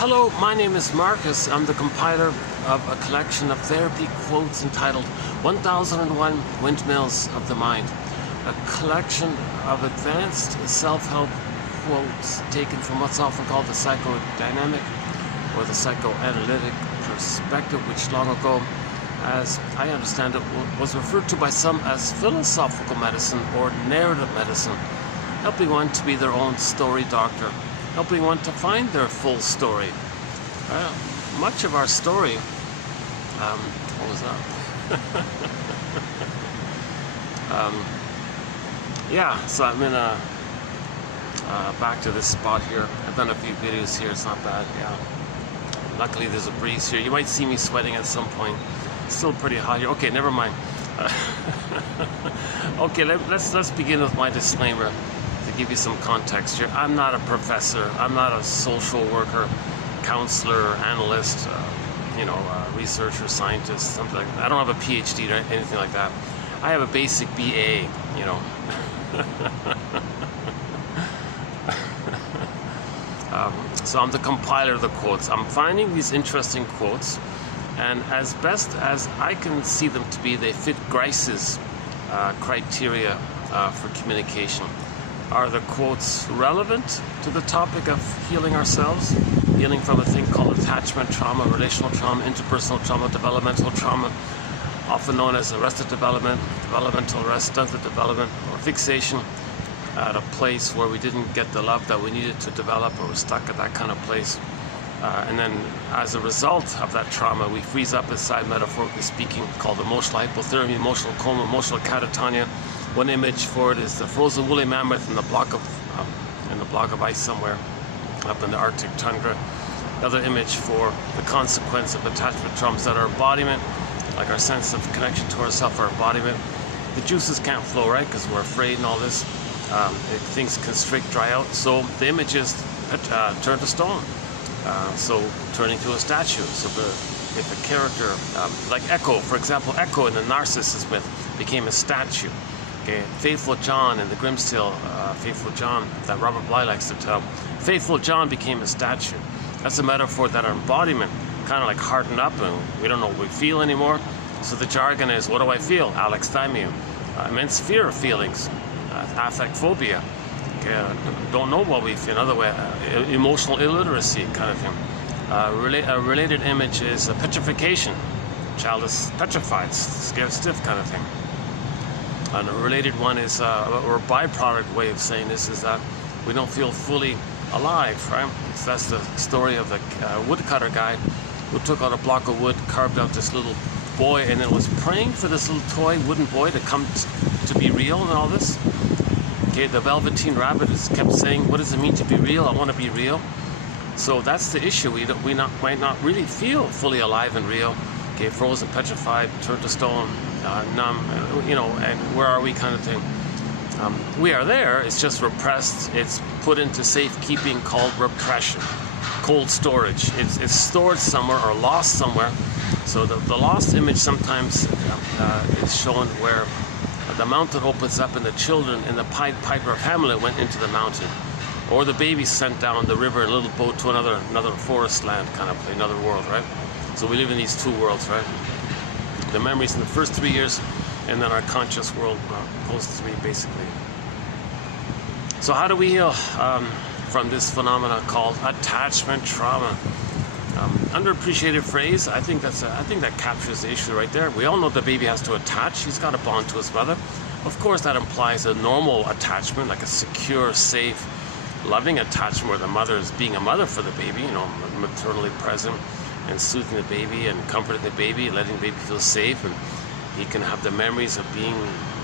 Hello, my name is Marcus. I'm the compiler of a collection of therapy quotes entitled 1001 Windmills of the Mind, a collection of advanced self-help quotes taken from what's often called the psychodynamic or the psychoanalytic perspective, which long ago, as I understand it, was referred to by some as philosophical medicine or narrative medicine, helping one to be their own story doctor, helping one to find their full story. Much of our story, what was that? Yeah, so I'm in back to this spot here. I've done a few videos here, it's not bad, yeah. Luckily there's a breeze here. You might see me sweating at some point. It's still pretty hot here. Okay, never mind. Okay, let's begin with my disclaimer. To give you some context here, I'm not a professor, I'm not a social worker, counselor, analyst, researcher, scientist, something like that. I don't have a PhD or anything like that. I have a basic BA, so I'm the compiler of the quotes. I'm finding these interesting quotes, and as best as I can see them to be, they fit Grice's criteria for communication. Are the quotes relevant to the topic of healing ourselves? Healing from a thing called attachment trauma, relational trauma, interpersonal trauma, developmental trauma, often known as arrested development, developmental arrest, stunted development, or fixation at a place where we didn't get the love that we needed to develop, or we're stuck at that kind of place. And then as a result of that trauma, we freeze up inside, metaphorically speaking, called emotional hypothermia, emotional coma, emotional catatonia. One image for it is the frozen woolly mammoth in the block of ice somewhere up in the Arctic tundra. Another image for the consequence of attachment traumas that our embodiment, like our sense of connection to ourself, our embodiment, the juices can't flow, right? Because we're afraid and all this. Things constrict, dry out. So the image is turn to stone. So turning to a statue. So if a character, like Echo, for example, Echo in the Narcissus myth became a statue. Okay, Faithful John in the Grimm's Tale, Faithful John, that Robert Bly likes to tell. Faithful John became a statue. That's a metaphor that our embodiment kind of like hardened up and we don't know what we feel anymore. So the jargon is, what do I feel? Alexithymia. Immense fear of feelings. Affect phobia. Okay, don't know what we feel. Another way, emotional illiteracy kind of thing. A related image is a petrification. Child is petrified, scared stiff kind of thing. And a related one is, or a byproduct way of saying this is that we don't feel fully alive, right? So that's the story of the woodcutter guy who took out a block of wood, carved out this little boy, and then was praying for this little toy wooden boy to come to be real and all this. Okay, the Velveteen Rabbit has kept saying, what does it mean to be real? I want to be real. So that's the issue. We might not really feel fully alive and real. Okay, frozen, petrified, turned to stone, numb, and where are we kind of thing. We are there, it's just repressed, it's put into safekeeping called repression, cold storage. It's stored somewhere or lost somewhere. So the lost image sometimes is shown where the mountain opens up and the children in the Pied Piper of Hamlet went into the mountain. Or the baby sent down the river in a little boat to another forest land, kind of another world, right? So we live in these two worlds, right? The memories in the first 3 years, and then our conscious world post-3, basically. So how do we heal from this phenomena called attachment trauma? Underappreciated phrase. I think that captures the issue right there. We all know the baby has to attach. He's got to bond to his mother. Of course, that implies a normal attachment, like a secure, safe, loving attachment where the mother is being a mother for the baby, maternally present, and soothing the baby and comforting the baby, letting the baby feel safe, and he can have the memories of being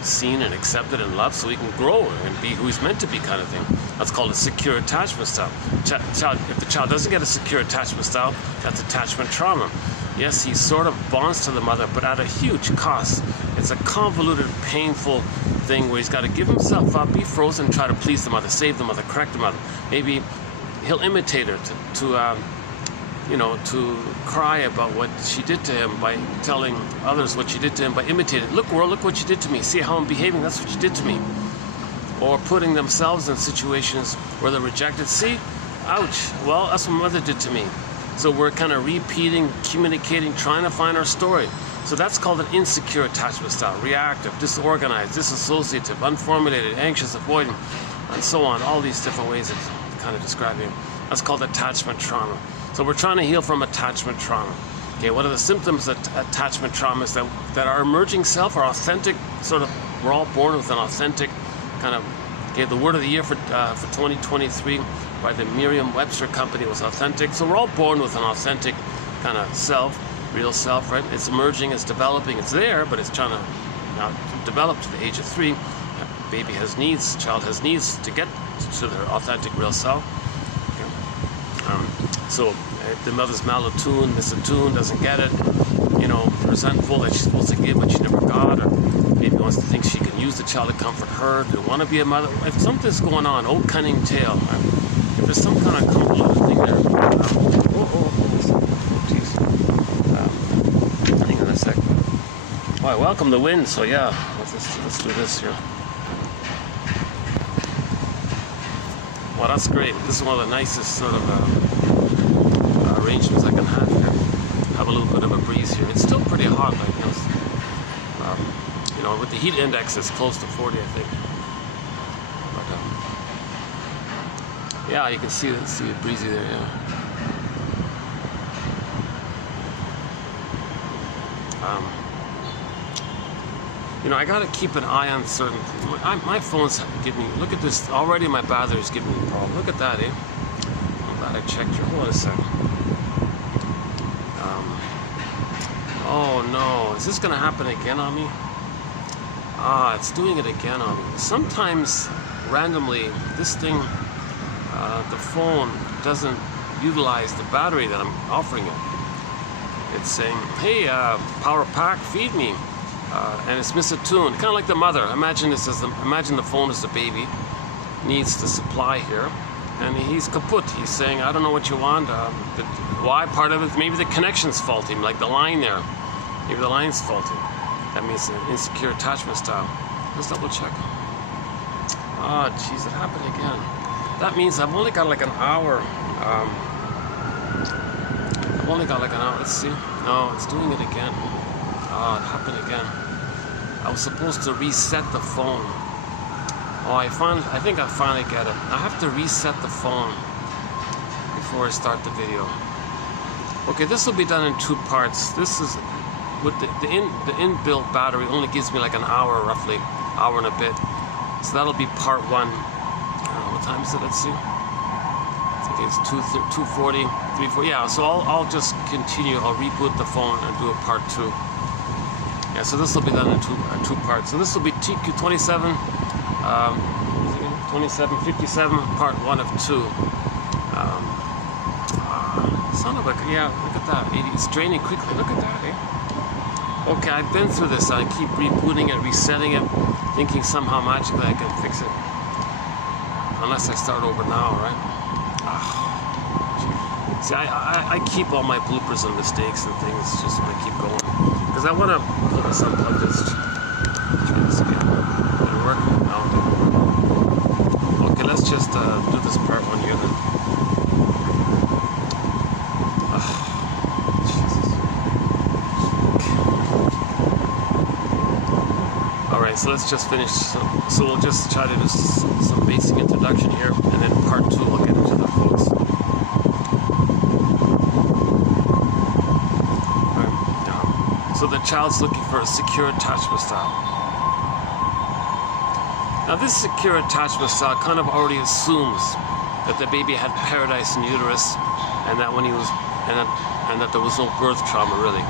seen and accepted and loved so he can grow and be who he's meant to be kind of thing. That's called a secure attachment style. If the child doesn't get a secure attachment style, that's attachment trauma. Yes, he sort of bonds to the mother, but at a huge cost. It's a convoluted, painful thing where he's got to give himself up, be frozen, try to please the mother, save the mother, correct the mother. Maybe he'll imitate her to cry about what she did to him by telling others what she did to him, by imitating. Look, world, look what you did to me. See how I'm behaving? That's what you did to me. Or putting themselves in situations where they're rejected. See, Ouch. Well, that's what my mother did to me. So we're kind of repeating, communicating, trying to find our story. So that's called an insecure attachment style. Reactive, disorganized, disassociative, unformulated, anxious, avoidant, and so on. All these different ways of kind of describing it. That's called attachment trauma. So we're trying to heal from attachment trauma. Okay, what are the symptoms of attachment trauma? Is that our emerging self, our authentic sort of, we're all born with an authentic kind of, okay, the word of the year for 2023 by the Merriam-Webster company was authentic. So we're all born with an authentic kind of self, real self, right? It's emerging, it's developing, it's there, but it's trying to now develop to the age of 3. Baby has needs, child has needs to get to their authentic real self. Okay. So if the mother's malattuned, misattuned, doesn't get it, you know, resentful that she's supposed to give but she never got, or maybe wants to think she can use the child to comfort her, to want to be a mother. If something's going on, oh cunning tale, right? If there's some kind of convoluted thing there, hang on a sec. Oh, I welcome the wind, so yeah, let's do this here. Well, that's great. This is one of the nicest sort of arrangements I can have here. Have a little bit of a breeze here. It's still pretty hot, like this. You know, with the heat index, it's close to 40, I think. But yeah, you can see it breezy there. Yeah. You know, I gotta keep an eye on certain. My phone's giving me. Look at this. Already, my battery's giving me a problem. Look at that, eh? I'm glad I checked here. Hold on a second. Oh no, is this gonna happen again on me? Ah, it's doing it again on me. Sometimes, randomly, this thing, the phone doesn't utilize the battery that I'm offering it. It's saying, hey, power pack, feed me. And it's misattuned, kind of like the mother. Imagine the phone as the baby, needs the supply here, and he's kaput. He's saying, I don't know what you want. Why? Part of it, maybe the connection's faulty, like the line there. Maybe the line's faulty. That means an insecure attachment style. Let's double check. Oh, jeez, it happened again. That means I've only got like an hour. I've only got like an hour. Let's see. No, it's doing it again. Oh, it happened again. I was supposed to reset the phone. Oh, I think I finally get it. I have to reset the phone before I start the video. Okay, this will be done in 2 parts. This is with the inbuilt battery only gives me like an hour, roughly, hour and a bit. So that'll be part 1. What time is it? Let's see. I think it's 2:40, 3:40. Yeah. So I'll just continue. I'll reboot the phone and do a part 2. Yeah, so this will be done in two parts. So this will be TQ27, 2757, part 1 of 2. Son of a, yeah, look at that. It's draining quickly. Look at that, eh? Okay, I've been through this. I keep rebooting it, resetting it, thinking somehow magically I can fix it. Unless I start over now, right? See, I keep all my bloopers and mistakes and things just when I keep going. Because I want to put this unplugged. Try this again. Did it work? No, it didn't work. Okay, let's just do this part 1 here then. Jesus. Okay. Alright, so let's just finish. So we'll just try to do some basic introduction here, and then part 2 we'll get into the quotes. So the child's looking for a secure attachment style. Now this secure attachment style kind of already assumes that the baby had paradise in uterus, and that when he was, and that there was no birth trauma really,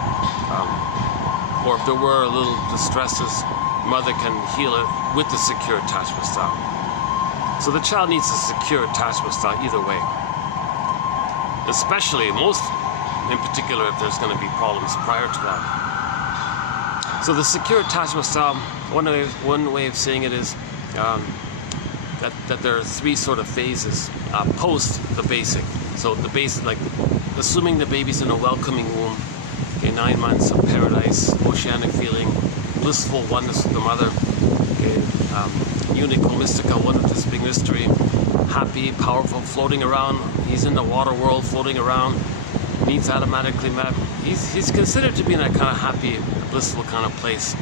or if there were little distresses, mother can heal it with the secure attachment style. So the child needs a secure attachment style either way, especially in particular if there's going to be problems prior to that. So the secure attachment style, one way of saying it is that there are 3 sort of phases post the basic. So the basic, like assuming the baby's in a welcoming womb, okay, 9 months of paradise, oceanic feeling, blissful oneness with the mother, okay, unico mystica, one with this big mystery, happy, powerful, floating around he's in the water world, floating around, needs automatically met. He's considered to be in that kind of happy, blissful kind of place,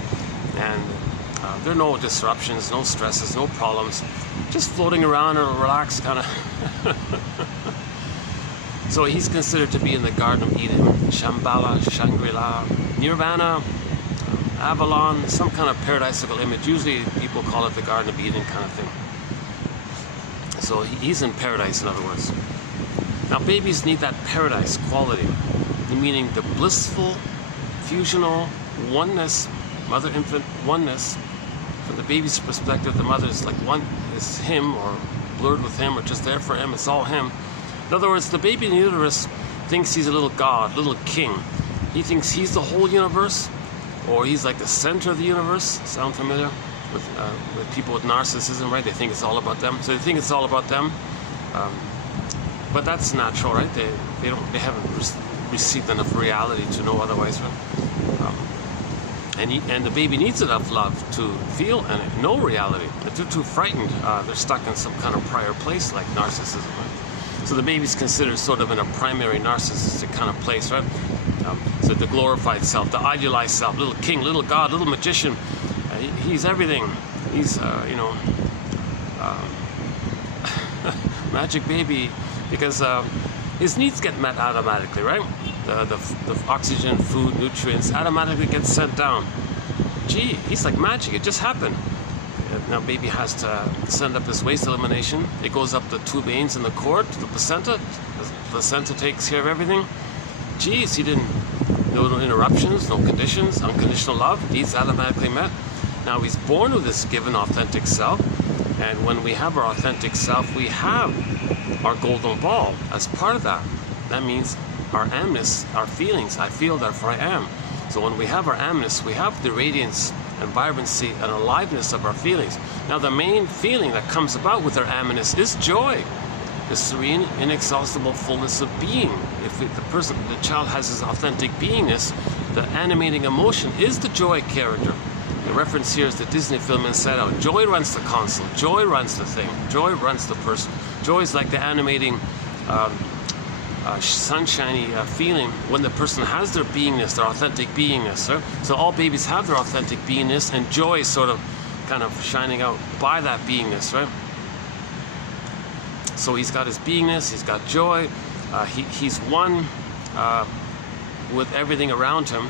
and there are no disruptions, no stresses, no problems, just floating around in a relaxed kind of. So he's considered to be in the Garden of Eden, Shambhala, Shangri-La, Nirvana, Avalon, some kind of paradisical image. Usually people call it the Garden of Eden kind of thing. So he's in paradise, in other words. Now babies need that paradise quality, meaning the blissful, fusional oneness, mother-infant oneness. From the baby's perspective, the mother is like one, is him, or blurred with him, or just there for him. It's all him. In other words, the baby in the uterus thinks he's a little god, little king. He thinks he's the whole universe, or he's like the center of the universe. Sound familiar with people with narcissism, right? They think it's all about them. So they think it's all about them. But that's natural, right? They haven't received enough reality to know otherwise, right? And the baby needs enough love to feel and know reality. If they're too frightened, they're stuck in some kind of prior place like narcissism, right? So the baby's considered sort of in a primary narcissistic kind of place, right? So the glorified self, the idealized self, little king, little god, little magician. He's everything. He's, magic baby, because his needs get met automatically, right? The oxygen, food, nutrients automatically get sent down. Gee, he's like magic. It just happened. Now baby has to send up his waste elimination. It goes up the two veins in the cord to the placenta. The placenta takes care of everything. Geez, he didn't, no interruptions, no conditions, unconditional love. Needs automatically met. Now he's born with this given authentic self. And when we have our authentic self, we have our golden ball as part of that. That means our amness, our feelings. I feel, therefore I am. So when we have our amness, we have the radiance and vibrancy and aliveness of our feelings. Now the main feeling that comes about with our amness is joy, the serene, inexhaustible fullness of being. If the child has his authentic beingness, the animating emotion is the joy character. The reference here is the Disney film Inside Out. Joy runs the console. Joy runs the thing. Joy runs the person. Joy is like the animating, sunshiny feeling when the person has their beingness, their authentic beingness. Right? So all babies have their authentic beingness, and joy is sort of kind of shining out by that beingness, right? So he's got his beingness, he's got joy, he's one with everything around him.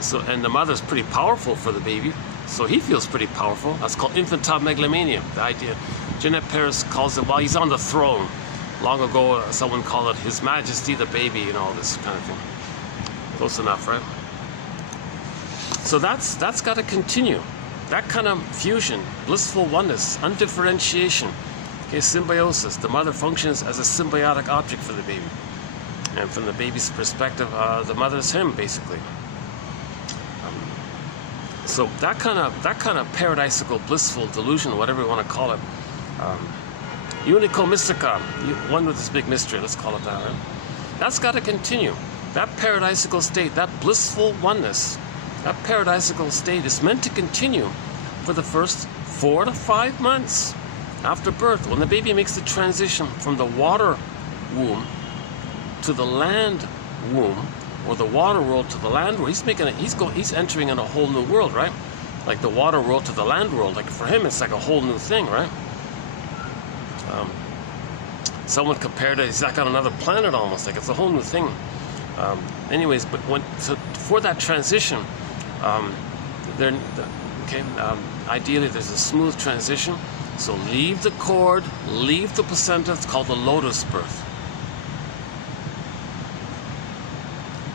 So, and the mother's pretty powerful for the baby, so he feels pretty powerful. That's called infantile megalomania, the idea. Jeanette Paris calls it, well, he's on the throne. Long ago, someone called it His Majesty the Baby, and all this kind of thing. Close enough, right? So that's got to continue. That kind of fusion, blissful oneness, undifferentiation, okay, symbiosis. The mother functions as a symbiotic object for the baby, and from the baby's perspective, the mother's him, basically. So that kind of paradisical, blissful delusion, whatever you want to call it. Unico mystica, one with this big mystery, let's call it that, right? That's got to continue. That paradisical state, that blissful oneness, that paradisical state is meant to continue for the first 4 to 5 months after birth, when the baby makes the transition from the water womb to the land womb, or the water world to the land world. He's entering in a whole new world, right? Like the water world to the land world. Like for him, it's like a whole new thing, right? Someone compared it, he's like on another planet almost, like it's a whole new thing. Anyways, but for that transition, ideally there's a smooth transition. So leave the cord, leave the placenta. It's called the lotus birth.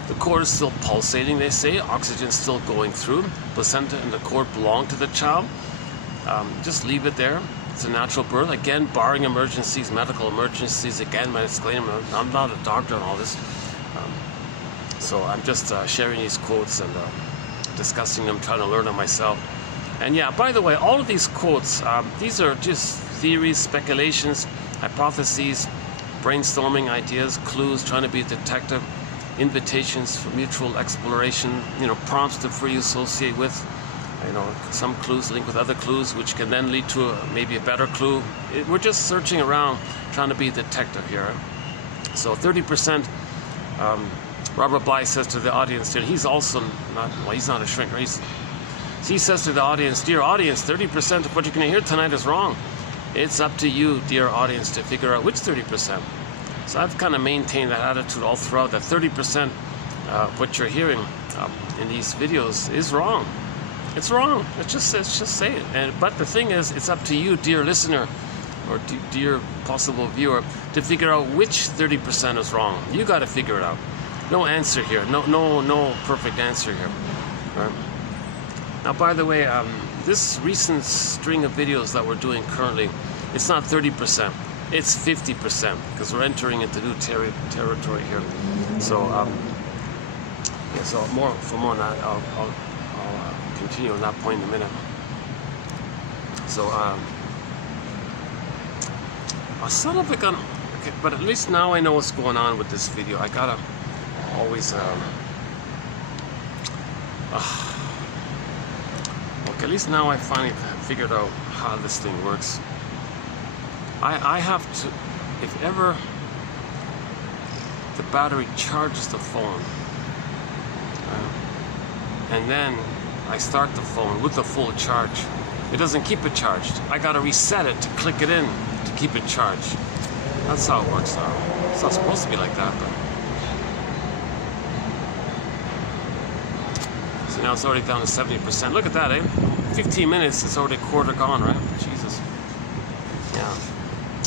The cord is still pulsating, they say. Oxygen's still going through. Placenta and the cord belong to the child. Just leave it there. It's a natural birth. Again, barring emergencies, medical emergencies. Again, my disclaimer, I'm not a doctor on all this. So I'm just sharing these quotes and discussing them, trying to learn them myself. And yeah, by the way, all of these quotes, these are just theories, speculations, hypotheses, brainstorming ideas, clues, trying to be a detective, invitations for mutual exploration, prompts to free associate with. you know, some clues link with other clues, which can then lead to maybe a better clue. We're just searching around, trying to be a detective here. So 30%, Robert Bly says to the audience, he's also not, well, he's not a shrinker. He says to the audience, dear audience, 30% of what you're going to hear tonight is wrong. It's up to you, dear audience, to figure out which 30%. So I've kind of maintained that attitude all throughout, that 30% what you're hearing in these videos is wrong. It's wrong. Let's just say it. But the thing is, it's up to you, dear listener, or dear possible viewer, to figure out which 30% is wrong. You got to figure it out. No answer here. No perfect answer here. Right? Now, by the way, this recent string of videos that we're doing currently, it's not 30%. It's 50%, because we're entering into new territory here. So, yeah, so for more on that, I'll continue on that point in a minute. So, I sort of like, okay, but at least now I know what's going on with this video. I gotta always, okay, at least now I finally figured out how this thing works. I have to, if ever the battery charges the phone, and then I start the phone with the full charge, it doesn't keep it charged. I gotta reset it to click it in to keep it charged. That's how it works now. It's not supposed to be like that, but so now it's already down to 70%. Look at that, eh? 15 minutes, it's already a quarter gone, right? Jesus. Yeah.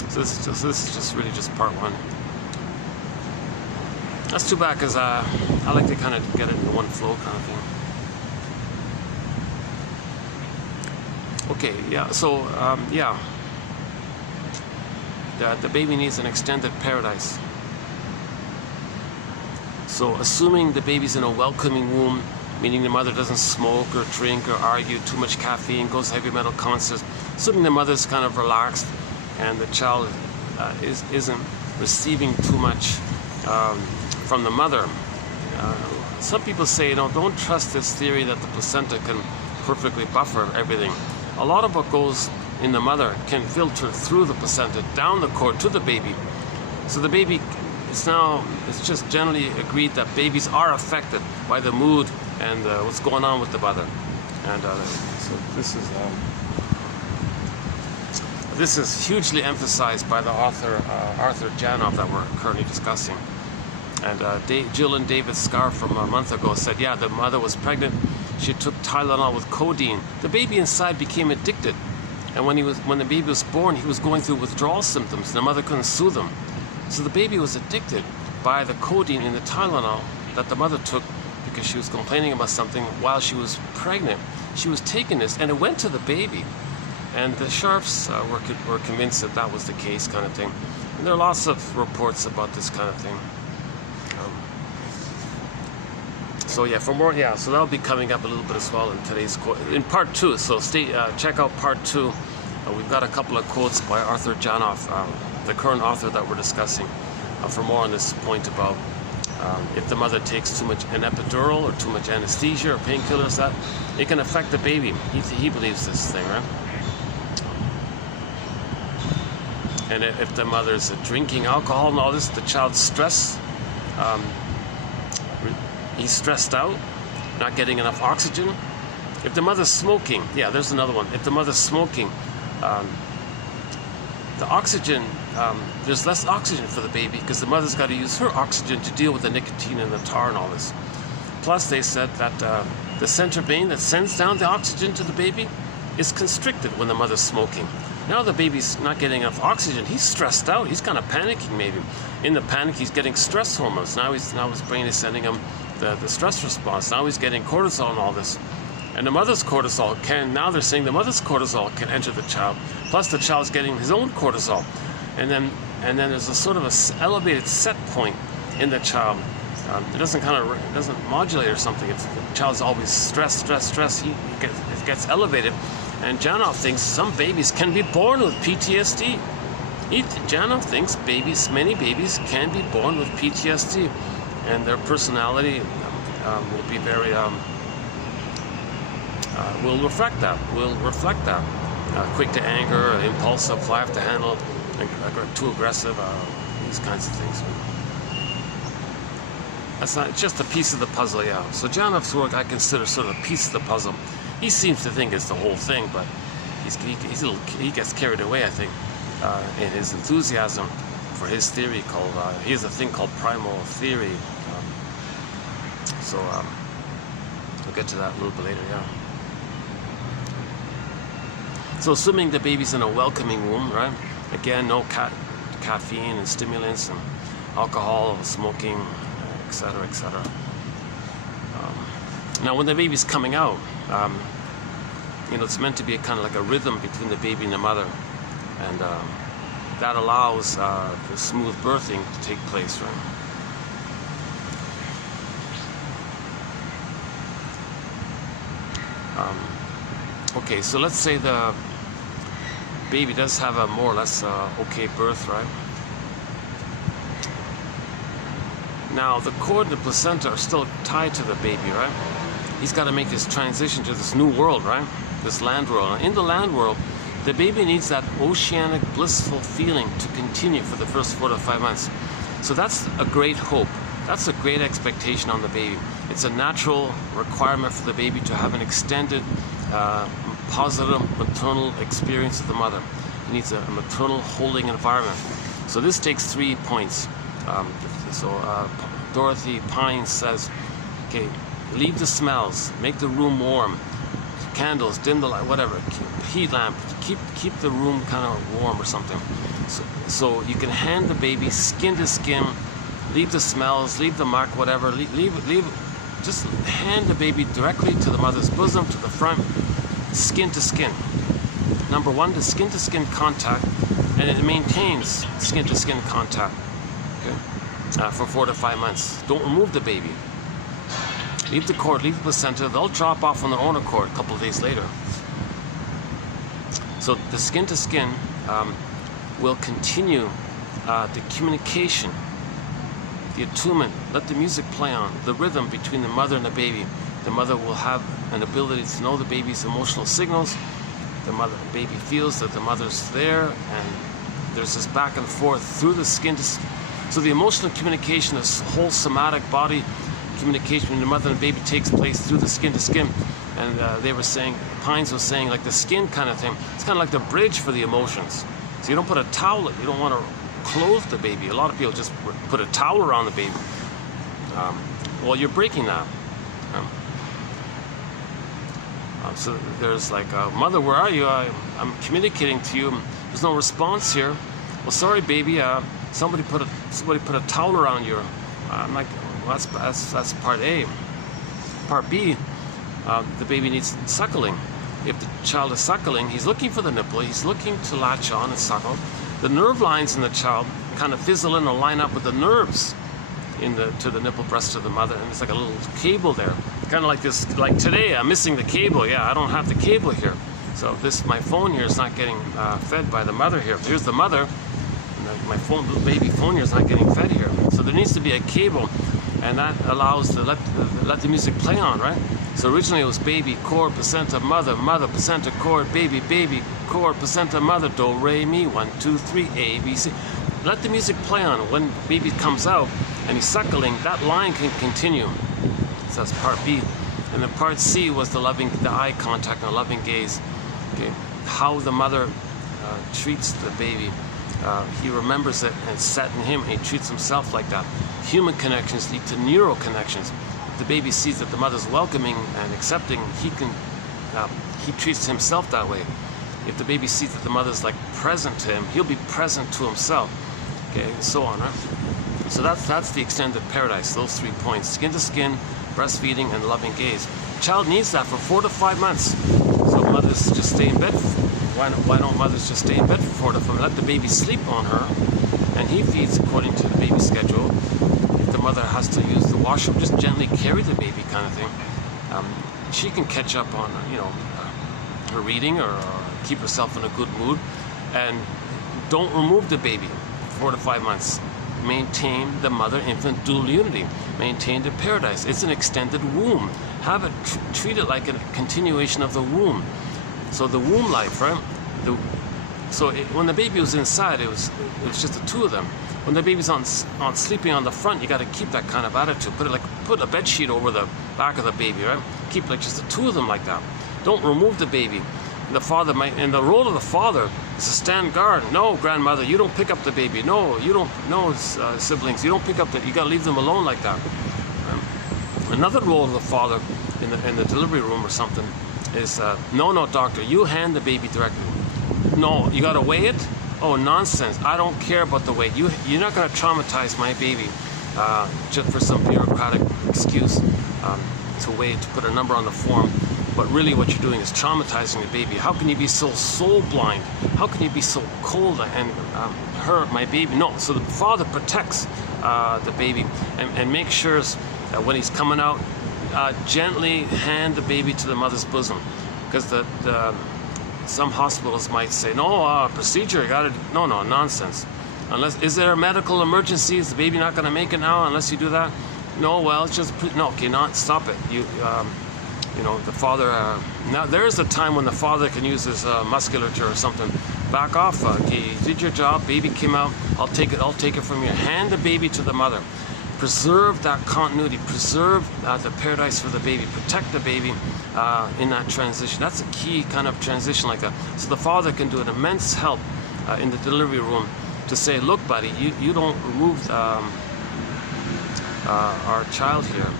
So this is just really just part one. That's too bad, because I like to kind of get it in one flow kind of thing. Okay, yeah, so, yeah. The baby needs an extended paradise. So, assuming the baby's in a welcoming womb, meaning the mother doesn't smoke or drink or argue, too much caffeine, goes to heavy metal concerts, assuming the mother's kind of relaxed and the child isn't receiving too much from the mother. Some people say, you know, don't trust this theory that the placenta can perfectly buffer everything. A lot of what goes in the mother can filter through the placenta down the cord to the baby. So the baby, it's just generally agreed that babies are affected by the mood and what's going on with the mother. And so this is hugely emphasized by the author Arthur Janov that we're currently discussing. And Jill and David Scarr from a month ago said, yeah, the mother was pregnant. She took Tylenol with codeine. The baby inside became addicted. And when the baby was born, he was going through withdrawal symptoms. The mother couldn't soothe him. So the baby was addicted by the codeine in the Tylenol that the mother took because she was complaining about something while she was pregnant. She was taking this, and it went to the baby. And the Sharps were convinced that that was the case, kind of thing. And there are lots of reports about this kind of thing. So yeah, for more, yeah, so that'll be coming up a little bit as well in today's quote, in part two. So check out part two. We've got a couple of quotes by Arthur Janov, the current author that we're discussing, for more on this point about if the mother takes too much an epidural or too much anesthesia or painkillers, that it can affect the baby. He believes this thing, right? And if the mother's drinking alcohol and all this, the child's stress. He's stressed out, not getting enough oxygen. If the mother's smoking, yeah, there's another one. If the mother's smoking, the oxygen, there's less oxygen for the baby because the mother's got to use her oxygen to deal with the nicotine and the tar and all this. Plus, they said that the center vein that sends down the oxygen to the baby is constricted when the mother's smoking. Now the baby's not getting enough oxygen. He's stressed out. He's kind of panicking maybe. In the panic, he's getting stress hormones. Now his brain is sending him the stress response. Now he's getting cortisol and all this. And the mother's cortisol now they're saying the mother's cortisol can enter the child. Plus the child's getting his own cortisol. And then there's a sort of a elevated set point in the child. It doesn't modulate or something. If the child's always stressed, it gets elevated. And Janov thinks some babies can be born with PTSD. Janov thinks many babies can be born with PTSD, and their personality will be very will reflect that. Quick to anger, impulsive, fly to handle, too aggressive, these kinds of things. That's not just a piece of the puzzle, yeah. So John F's work I consider sort of a piece of the puzzle. He seems to think it's the whole thing, but he gets carried away, I think, in his enthusiasm for his theory called, he has a thing called primal theory. We'll get to that a little bit later, yeah. So assuming the baby's in a welcoming womb, right? Again, no caffeine and stimulants and alcohol, smoking, etc., etc. Now, when the baby's coming out, it's meant to be a kind of like a rhythm between the baby and the mother, and that allows the smooth birthing to take place, right? Okay, so let's say the baby does have a more or less okay birth, right? Now, the cord and the placenta are still tied to the baby, right? He's got to make this transition to this new world, right? This land world. In the land world, the baby needs that oceanic, blissful feeling to continue for the first 4 to 5 months. So that's a great hope. That's a great expectation on the baby. It's a natural requirement for the baby to have an extended, positive maternal experience of the mother. He needs a maternal holding environment. So this takes 3 points. Dorothy Pine says, okay, leave the smells, make the room warm, candles, dim the light, whatever, heat lamp, keep the room kind of warm or something. So you can hand the baby skin to skin, leave the smells, leave the mark, whatever, just hand the baby directly to the mother's bosom, to the front, skin to skin. Number one, the skin to skin contact, and it maintains skin to skin contact, okay, for 4 to 5 months. Don't remove the baby. Leave the cord, leave the placenta. They'll drop off on their own accord a couple of days later. So the skin to skin will continue the communication, the attunement. Let the music play on, the rhythm between the mother and the baby. The mother will have an ability to know the baby's emotional signals. The baby feels that the mother's there, and there's this back and forth through the skin to skin. So the emotional communication, this whole somatic body communication between the mother and baby takes place through the skin to skin. And they were saying, Pines was saying, like the skin kind of thing, it's kind of like the bridge for the emotions. So you don't put a towel, you don't want to clothe the baby. A lot of people just put a towel around the baby. Well, you're breaking that. So there's like, mother, where are you? I'm communicating to you. There's no response here. Well, sorry, baby. Somebody put a towel around you. I'm like, well, that's part A. Part B, the baby needs suckling. If the child is suckling, he's looking for the nipple. He's looking to latch on and suckle. The nerve lines in the child kind of fizzle in or line up with the nerves to the nipple breast of the mother, and it's like a little cable there. Kind of like this. Like today, I'm missing the cable. Yeah, I don't have the cable here. So my phone here is not getting fed by the mother here. Here's the mother. My phone, the baby phone here is not getting fed here. So there needs to be a cable, and that allows to let the music play on, right? So originally it was baby, cord, placenta, mother, mother, placenta, cord, baby, baby, cord, placenta, mother, do, re, mi, 1, 2, 3, A, B, C. Let the music play on. When baby comes out and he's suckling, that line can continue. So that's part B. And then part C was the eye contact and the loving gaze. Okay, how the mother treats the baby. He remembers it, and it's set in him, and he treats himself like that. Human connections lead to neural connections. If the baby sees that the mother's welcoming and accepting, he treats himself that way. If the baby sees that the mother's like present to him, he'll be present to himself. Okay, and so on, right? So that's the extended paradise, those 3 points: skin to skin, breastfeeding, and loving gaze. The child needs that for 4 to 5 months. So mothers just stay in bed. Why don't mothers just stay in bed for 4 to 5 months? Let the baby sleep on her, and he feeds according to the baby's schedule. If the mother has to use the washroom, just gently carry the baby, kind of thing. She can catch up on, her reading or keep herself in a good mood, and don't remove the baby for 4 to 5 months. maintain the mother-infant dual unity, maintain the paradise. It's an extended womb. Have it treat it like a continuation of the womb. So the womb life, right? When the baby was inside, it was just the two of them. When the baby's on sleeping on the front, you got to keep that kind of attitude. Put a bed sheet over the back of the baby, right? Keep like just the two of them like that. Don't remove the baby. The father might, and the role of the father is to stand guard. No, grandmother, you don't pick up the baby. No, you don't. No, siblings, you don't pick up you got to leave them alone like that. Another role of the father in the delivery room or something is no, doctor, you hand the baby directly. No, you got to weigh it. Oh, nonsense. I don't care about the weight. You're not going to traumatize my baby just for some bureaucratic excuse to weigh, to put a number on the form. But really what you're doing is traumatizing the baby. How can you be so soul blind? How can you be so cold and hurt my baby? No, so the father protects the baby and makes sure that when he's coming out, gently hand the baby to the mother's bosom. Because some hospitals might say, no, procedure, you got to, no, nonsense. Is there a medical emergency? Is the baby not going to make it now unless you do that? No, well, it's just, no, okay, stop it. The father, now there is a time when the father can use his musculature or something. Back off, okay, you did your job, baby came out, I'll take it from you. Hand the baby to the mother. Preserve that continuity, preserve the paradise for the baby, protect the baby in that transition. That's a key kind of transition like that. So the father can do an immense help in the delivery room to say, look, buddy, you don't remove our child here.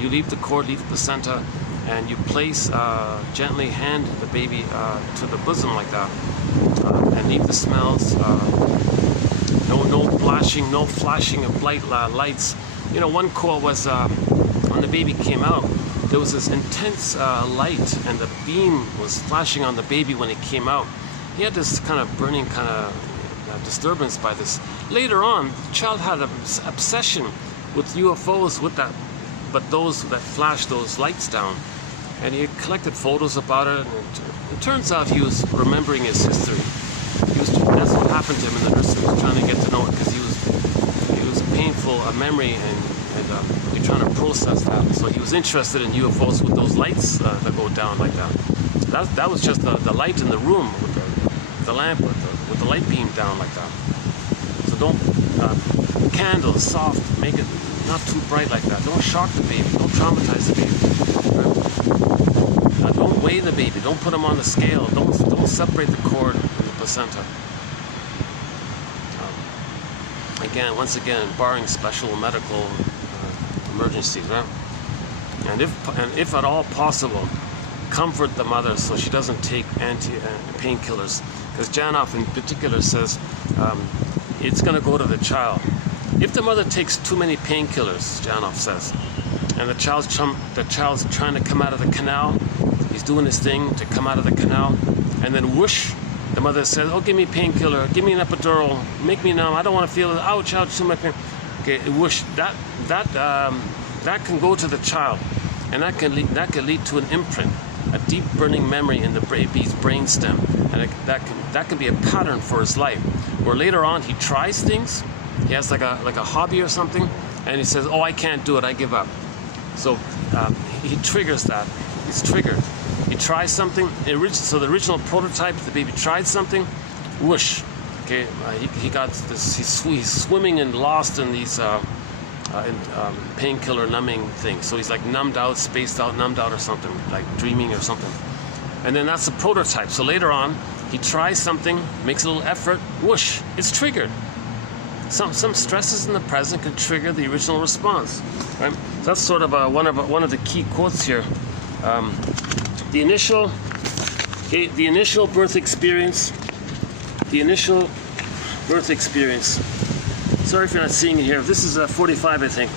You leave the cord, leave the placenta, and you place, gently hand the baby to the bosom like that, and leave the smells. No flashing of bright lights. One quote was when the baby came out, there was this intense light, and the beam was flashing on the baby when it came out. He had this kind of burning kind of disturbance by this. Later on, the child had an obsession with UFOs, but those that flashed those lights down. And he collected photos about it, and it turns out he was remembering his history. That's what happened to him in the nursery. He was trying to get to know it because it was a painful memory, and you're trying to process that. So he was interested in UFOs with those lights that go down like that. That was just the light in the room with the lamp with the light beam down like that. So don't candles soft, make it not too bright like that. Don't shock the baby. Don't traumatize the baby. Don't weigh the baby. Don't put him on the scale. Don't separate the cord and the placenta. Once again, barring special medical emergencies, right? And if at all possible, comfort the mother so she doesn't take painkillers. Because Janoff in particular says it's going to go to the child. If the mother takes too many painkillers, Janoff says, and the child's trying to come out of the canal, he's doing his thing to come out of the canal, and then whoosh, the mother says, oh, give me a painkiller, give me an epidural, make me numb, I don't want to feel it, ouch, too much pain. Okay, whoosh, that can go to the child, and that can lead to an imprint, a deep burning memory in the baby's brainstem, and that can be a pattern for his life, where later on he tries things, he has like a hobby or something, and he says, oh, I can't do it, I give up. So he triggers that. He's triggered. He tries something. So the original prototype, the baby tried something, whoosh. Okay, he got this. He's swimming and lost in these painkiller numbing things. So he's like numbed out, spaced out, numbed out, or something, like dreaming or something. And then that's the prototype. So later on, he tries something, makes a little effort, whoosh, it's triggered. Some stresses in the present can trigger the original response, right? So that's sort of one of the key quotes here. The initial birth experience. The initial birth experience. Sorry if you're not seeing it here. This is 45, I think.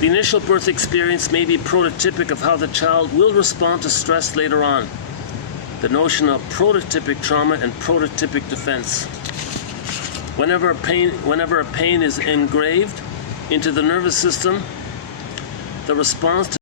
The initial birth experience may be prototypic of how the child will respond to stress later on. The notion of prototypic trauma and prototypic defense. Whenever a pain is engraved into the nervous system, the response to